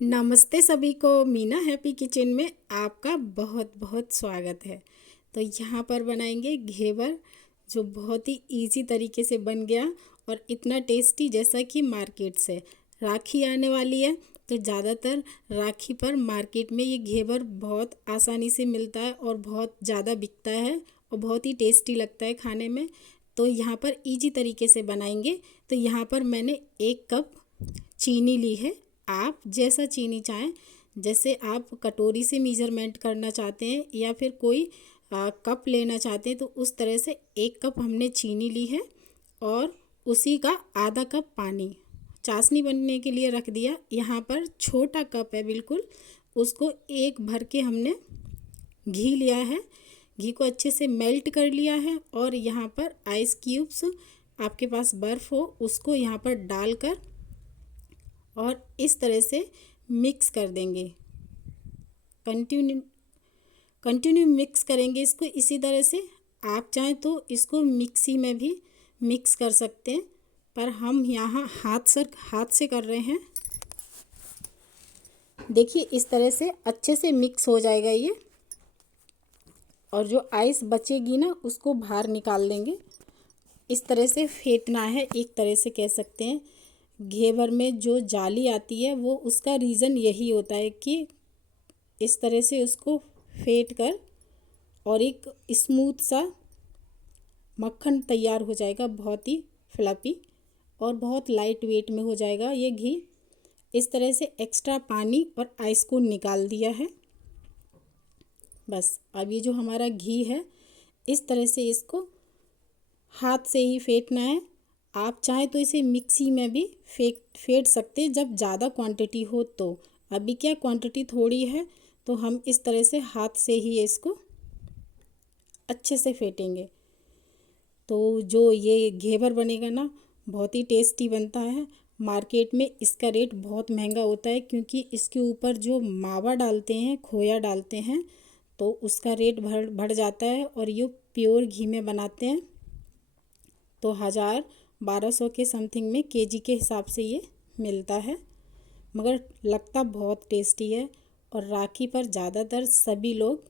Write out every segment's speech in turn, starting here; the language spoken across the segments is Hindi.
नमस्ते सभी को। मीना हैप्पी किचन में आपका बहुत बहुत स्वागत है। तो यहाँ पर बनाएंगे घेवर, जो बहुत ही इजी तरीके से बन गया और इतना टेस्टी जैसा कि मार्केट से। राखी आने वाली है तो ज़्यादातर राखी पर मार्केट में ये घेवर बहुत आसानी से मिलता है और बहुत ज़्यादा बिकता है और बहुत ही टेस्टी लगता है खाने में। तो यहाँ पर इजी तरीके से बनाएंगे। तो यहाँ पर मैंने 1 कप चीनी ली है। आप जैसा चीनी चाहें, जैसे आप कटोरी से मेजरमेंट करना चाहते हैं या फिर कोई कप लेना चाहते हैं तो उस तरह से 1 कप हमने चीनी ली है और उसी का आधा कप पानी चाशनी बनने के लिए रख दिया। यहाँ पर छोटा कप है बिल्कुल, उसको एक भर के हमने घी लिया है। घी को अच्छे से मेल्ट कर लिया है और यहाँ पर आइस क्यूब्स, आपके पास बर्फ़ हो उसको यहाँ पर डालकर और इस तरह से मिक्स कर देंगे। कंटिन्यू कंटिन्यू मिक्स करेंगे इसको इसी तरह से। आप चाहें तो इसको मिक्सी में भी मिक्स कर सकते हैं, पर हम यहाँ हाथ से कर रहे हैं। देखिए इस तरह से अच्छे से मिक्स हो जाएगा ये, और जो आइस बचेगी ना उसको बाहर निकाल देंगे। इस तरह से फेंटना है, एक तरह से कह सकते हैं। घेवर में जो जाली आती है वो उसका रीज़न यही होता है कि इस तरह से उसको फेंट कर और एक स्मूथ सा मक्खन तैयार हो जाएगा, बहुत ही फ्लफी और बहुत लाइट वेट में हो जाएगा ये घी। इस तरह से एक्स्ट्रा पानी और आइस को निकाल दिया है। बस अब ये जो हमारा घी है इस तरह से इसको हाथ से ही फेंटना है। आप चाहें तो इसे मिक्सी में भी फेंट सकते हैं जब ज़्यादा क्वांटिटी हो तो। अभी क्या क्वांटिटी थोड़ी है तो हम इस तरह से हाथ से ही इसको अच्छे से फेंटेंगे। तो जो ये घेवर बनेगा ना बहुत ही टेस्टी बनता है। मार्केट में इसका रेट बहुत महंगा होता है क्योंकि इसके ऊपर जो मावा डालते हैं, खोया डालते हैं, तो उसका रेट बढ़ जाता है। और ये प्योर घी में बनाते हैं तो 1000-1200 के समथिंग में केजी के हिसाब से ये मिलता है, मगर लगता बहुत टेस्टी है। और राखी पर ज़्यादातर सभी लोग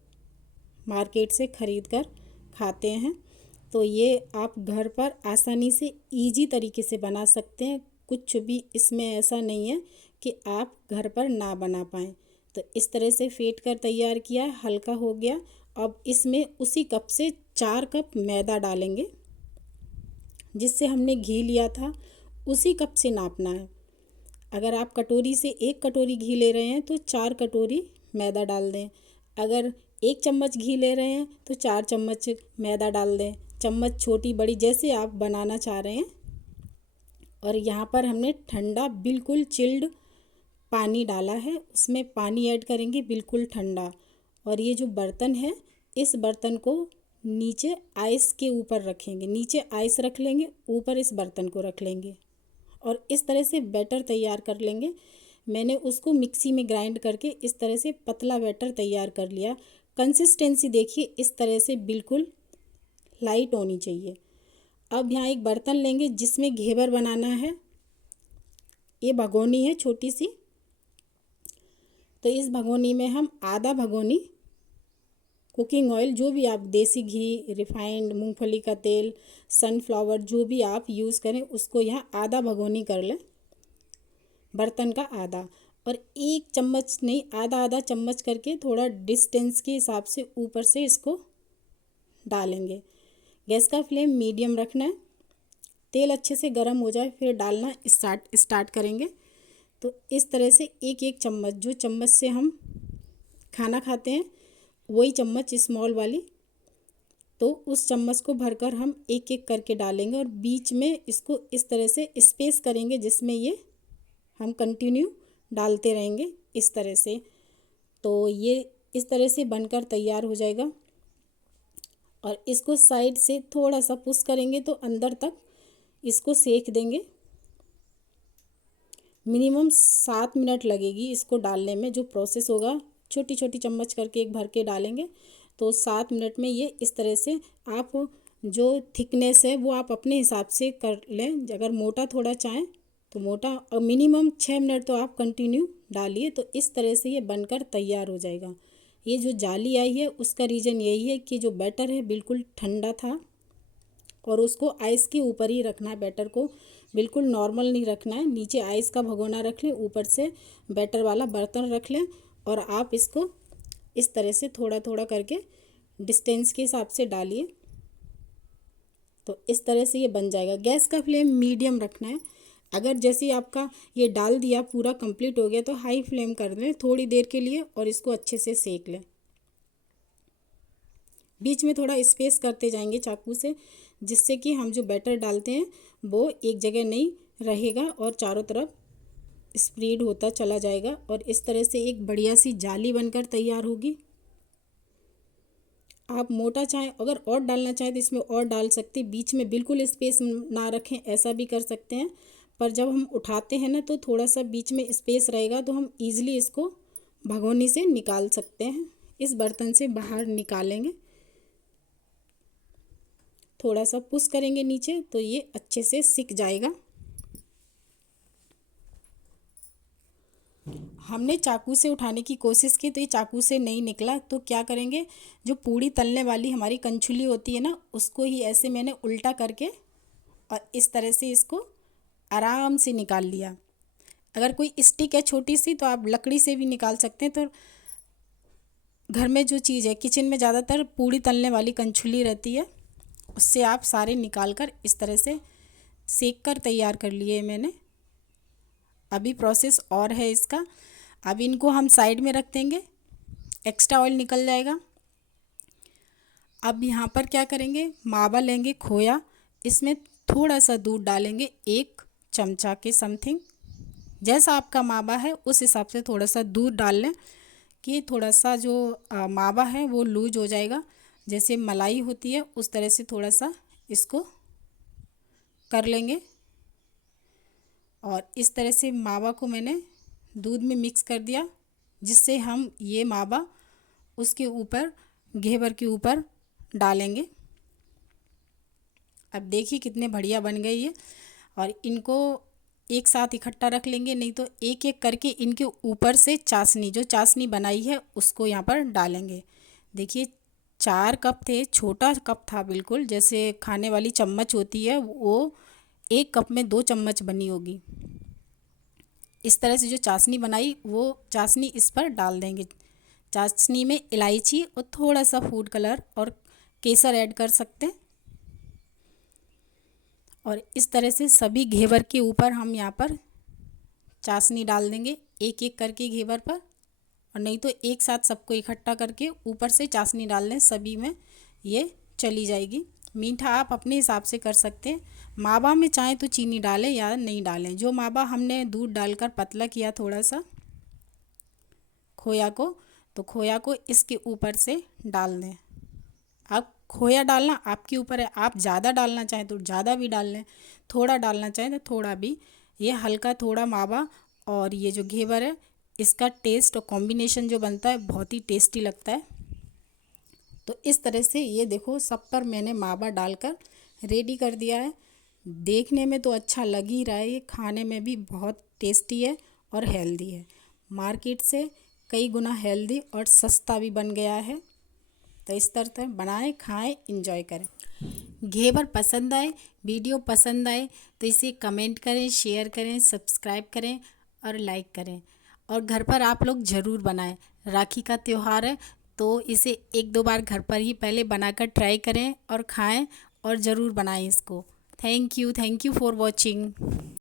मार्केट से ख़रीद कर खाते हैं। तो ये आप घर पर आसानी से इजी तरीके से बना सकते हैं। कुछ भी इसमें ऐसा नहीं है कि आप घर पर ना बना पाएँ। तो इस तरह से फेंट कर तैयार किया, हल्का हो गया। अब इसमें उसी कप से 4 कप मैदा डालेंगे, जिससे हमने घी लिया था उसी कप से नापना है। अगर आप कटोरी से 1 कटोरी घी ले रहे हैं तो 4 कटोरी मैदा डाल दें। अगर 1 चम्मच घी ले रहे हैं तो 4 चम्मच मैदा डाल दें। चम्मच छोटी बड़ी जैसे आप बनाना चाह रहे हैं। और यहाँ पर हमने ठंडा बिल्कुल चिल्ड पानी डाला है, उसमें पानी ऐड करेंगे बिल्कुल ठंडा। और ये जो बर्तन है इस बर्तन को नीचे आइस के ऊपर रखेंगे, नीचे आइस रख लेंगे, ऊपर इस बर्तन को रख लेंगे और इस तरह से बैटर तैयार कर लेंगे। मैंने उसको मिक्सी में ग्राइंड करके इस तरह से पतला बैटर तैयार कर लिया। कंसिस्टेंसी देखिए इस तरह से बिल्कुल लाइट होनी चाहिए। अब यहाँ एक बर्तन लेंगे जिसमें घेवर बनाना है। ये भगोनी है छोटी सी, तो इस भगोनी में हम आधा भगोनी कुकिंग ऑयल, जो भी आप देसी घी, रिफाइंड, मूंगफली का तेल, सनफ्लावर, जो भी आप यूज़ करें उसको यहाँ आधा भगोनी कर लें, बर्तन का आधा। और 1 चम्मच नहीं, आधा आधा चम्मच करके थोड़ा डिस्टेंस के हिसाब से ऊपर से इसको डालेंगे। गैस का फ्लेम मीडियम रखना है। तेल अच्छे से गर्म हो जाए फिर डालना स्टार्ट करेंगे। तो इस तरह से एक एक चम्मच, जो चम्मच से हम खाना खाते हैं वही चम्मच स्मॉल वाली, तो उस चम्मच को भरकर हम एक एक करके डालेंगे और बीच में इसको इस तरह से स्पेस करेंगे जिसमें ये हम कंटिन्यू डालते रहेंगे इस तरह से। तो ये इस तरह से बनकर तैयार हो जाएगा। और इसको साइड से थोड़ा सा पुश करेंगे तो अंदर तक इसको सेक देंगे। मिनिमम 7 मिनट लगेगी इसको डालने में। जो प्रोसेस होगा, छोटी छोटी चम्मच करके एक भर के डालेंगे तो 7 मिनट में ये इस तरह से। आप जो थिकनेस है वो आप अपने हिसाब से कर लें। अगर मोटा थोड़ा चाहें तो मोटा और मिनिमम 6 मिनट तो आप कंटिन्यू डालिए। तो इस तरह से ये बनकर तैयार हो जाएगा। ये जो जाली आई है उसका रीज़न यही है कि जो बैटर है बिल्कुल ठंडा था और उसको आइस के ऊपर ही रखना है। बैटर को बिल्कुल नॉर्मल नहीं रखना है। नीचे आइस का भगोना रख लें, ऊपर से बैटर वाला बर्तन रख लें और आप इसको इस तरह से थोड़ा थोड़ा करके डिस्टेंस के हिसाब से डालिए। तो इस तरह से ये बन जाएगा। गैस का फ्लेम मीडियम रखना है। अगर जैसे ही आपका ये डाल दिया पूरा कंप्लीट हो गया तो हाई फ्लेम कर दें थोड़ी देर के लिए और इसको अच्छे से सेक लें। बीच में थोड़ा स्पेस करते जाएंगे चाकू से, जिससे कि हम जो बैटर डालते हैं वो एक जगह नहीं रहेगा और चारों तरफ स्प्रेड होता चला जाएगा और इस तरह से एक बढ़िया सी जाली बनकर तैयार होगी। आप मोटा चाहें अगर और डालना चाहें तो इसमें और डाल सकते हैं। बीच में बिल्कुल स्पेस ना रखें, ऐसा भी कर सकते हैं। पर जब हम उठाते हैं ना तो थोड़ा सा बीच में स्पेस रहेगा तो हम ईज़िली इसको भगोनी से निकाल सकते हैं। इस बर्तन से बाहर निकालेंगे, थोड़ा सा पुश करेंगे नीचे तो ये अच्छे से सिक जाएगा। हमने चाकू से उठाने की कोशिश की तो ये चाकू से नहीं निकला। तो क्या करेंगे, जो पूड़ी तलने वाली हमारी कंछुली होती है ना, उसको ही ऐसे मैंने उल्टा करके और इस तरह से इसको आराम से निकाल लिया। अगर कोई स्टिक है छोटी सी तो आप लकड़ी से भी निकाल सकते हैं। तो घर में जो चीज़ है, किचन में ज़्यादातर पूड़ी तलने वाली कंछुली रहती है, उससे आप सारे निकाल कर इस तरह से सेक कर तैयार कर लिए मैंने। अभी प्रोसेस और है इसका। अब इनको हम साइड में रख देंगे, एक्स्ट्रा ऑयल निकल जाएगा। अब यहाँ पर क्या करेंगे, मावा लेंगे खोया, इसमें थोड़ा सा दूध डालेंगे, 1 चमचा के समथिंग। जैसा आपका मावा है उस हिसाब से थोड़ा सा दूध डाल लें कि थोड़ा सा जो मावा है वो लूज हो जाएगा। जैसे मलाई होती है उस तरह से थोड़ा सा इसको कर लेंगे। और इस तरह से मावा को मैंने दूध में मिक्स कर दिया, जिससे हम ये मावा उसके ऊपर घेवर के ऊपर डालेंगे। अब देखिए कितने बढ़िया बन गए ये। और इनको एक साथ इकट्ठा रख लेंगे, नहीं तो एक एक करके इनके ऊपर से चाशनी, जो चाशनी बनाई है उसको यहाँ पर डालेंगे। देखिए 4 कप थे, छोटा कप था बिल्कुल, जैसे खाने वाली चम्मच होती है वो 1 कप में 2 चम्मच बनी होगी। इस तरह से जो चाशनी बनाई वो चाशनी इस पर डाल देंगे। चाशनी में इलायची और थोड़ा सा फूड कलर और केसर ऐड कर सकते हैं। और इस तरह से सभी घेवर के ऊपर हम यहाँ पर चाशनी डाल देंगे, एक एक करके घेवर पर। और नहीं तो एक साथ सबको इकट्ठा करके ऊपर से चाशनी डाल दें, सभी में ये चली जाएगी। मीठा आप अपने हिसाब से कर सकते हैं। मावा में चाहें तो चीनी डालें या नहीं डालें। जो मावा हमने दूध डालकर पतला किया थोड़ा सा खोया को, तो खोया को इसके ऊपर से डाल दें। अब खोया डालना आपके ऊपर है, आप ज़्यादा डालना चाहें तो ज़्यादा भी डाल लें, थोड़ा डालना चाहें तो थोड़ा भी। ये हल्का थोड़ा मावा और ये जो घेवर है इसका टेस्ट और कॉम्बिनेशन जो बनता है बहुत ही टेस्टी लगता है। तो इस तरह से ये देखो सब पर मैंने मावा डालकर रेडी कर दिया है। देखने में तो अच्छा लग ही रहा है, ये खाने में भी बहुत टेस्टी है और हेल्दी है। मार्केट से कई गुना हेल्दी और सस्ता भी बन गया है। तो इस तरह से बनाएं, खाएं, इंजॉय करें। घेवर पसंद आए, वीडियो पसंद आए तो इसे कमेंट करें, शेयर करें, सब्सक्राइब करें और लाइक करें। और घर पर आप लोग ज़रूर बनाएं। राखी का त्यौहार है तो इसे 1-2 बार घर पर ही पहले बनाकर ट्राई करें और खाएं और ज़रूर बनाएं इसको। Thank you for watching.